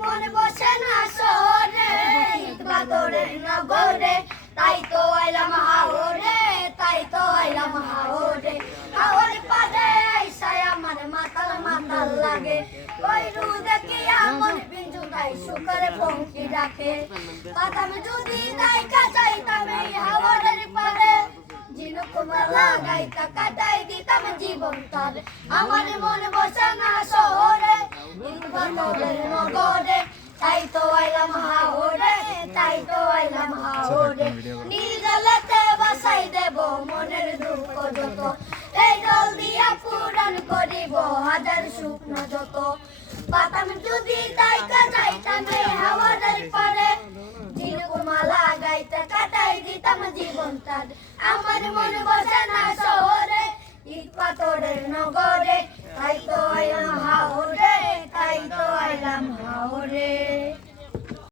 মনে বসে না শহরে বাদরের নগরে তাই তো আইলাম হাওরে তাই তো আইলাম হাওরে হাওরে পারে আইসায় আমার মাতাল মাতাল লাগে ওই রুদে কি আমন বিঞ্জু তাই সুকরে পঙ্কি ডাকে বাদাম যদি নাইকা চাইতাম এই হাওরের পারে জিনুক মালা গাইতা কাটাই দিতাম জীবন তার আমার মনে বসে না শহরে বাদরের নগরে তাই তো আইলাম হাওরে তাই তো আইলাম হাওরে নীল জলেতে বাসাই দেব মনের দুঃখ যত এই জল দিয়া পূরণ করিব হাজার শুকনো যত পাতাম যদি তাই